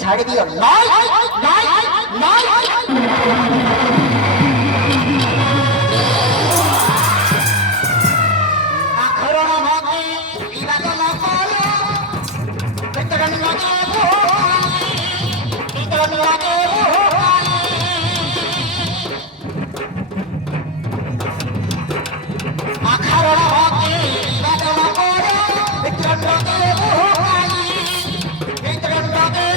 ছাড়ে দিও নয় নয় নয় আখরণ মতে বিবাদ ন করো বিতরণ লাগে বিতরণ লাগে আখরণ মতে বিবাদ ন করো বিতরণ লাগে বিতরণ লাগে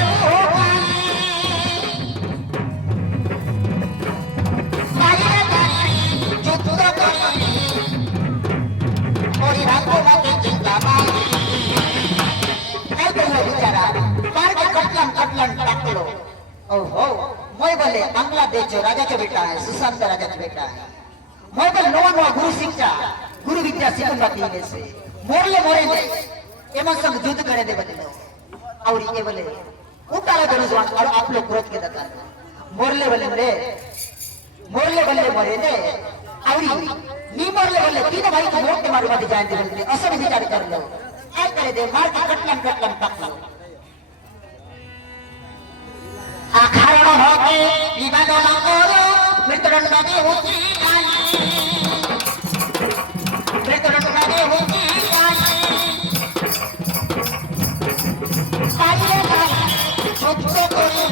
बांग्लादेश राजा का बेटा है, सुशांत राजा का बेटा है। मैं बोले नवा नवा गुरु शिक्षा गुरु विद्या सीखन बात नहीं से मोरले मोरे दे एमन संग युद्ध करे दे बदले और ये बोले उतारा दोनों जवान और आप लोग क्रोध के दता मोरले बोले मोरे मोरे दे और नी मोरले बोले तीन भाई को मोट के मारू मत जाए दे बोले असर विचार कर लो ऐ करे दे मार के कटलम कटलम तक लो आखारण होके विवाद न करो मृत्यु लगे होती मृत्यु लगे होती पाइए छोटे कोई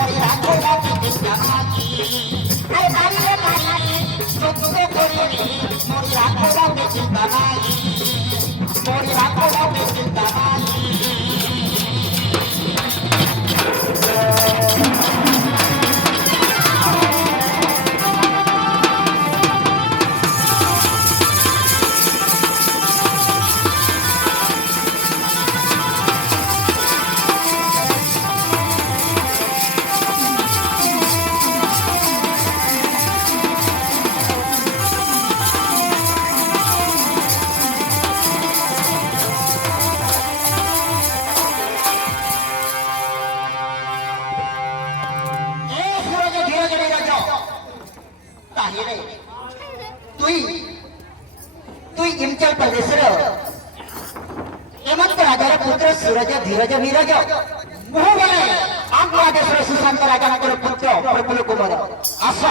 और राखो बाकी चिंता माकी अरे पाइए छोटे कोई और राखो बाकी चिंता माकी और राखो बाकी चिंता माकी हिमाचल प्रदेश हेमंत राजार पुत्र सूरज धीरज नीरज मुहबले आम प्रदेश सुशांत राजा पुत्र प्रफुल्ल कुमार आस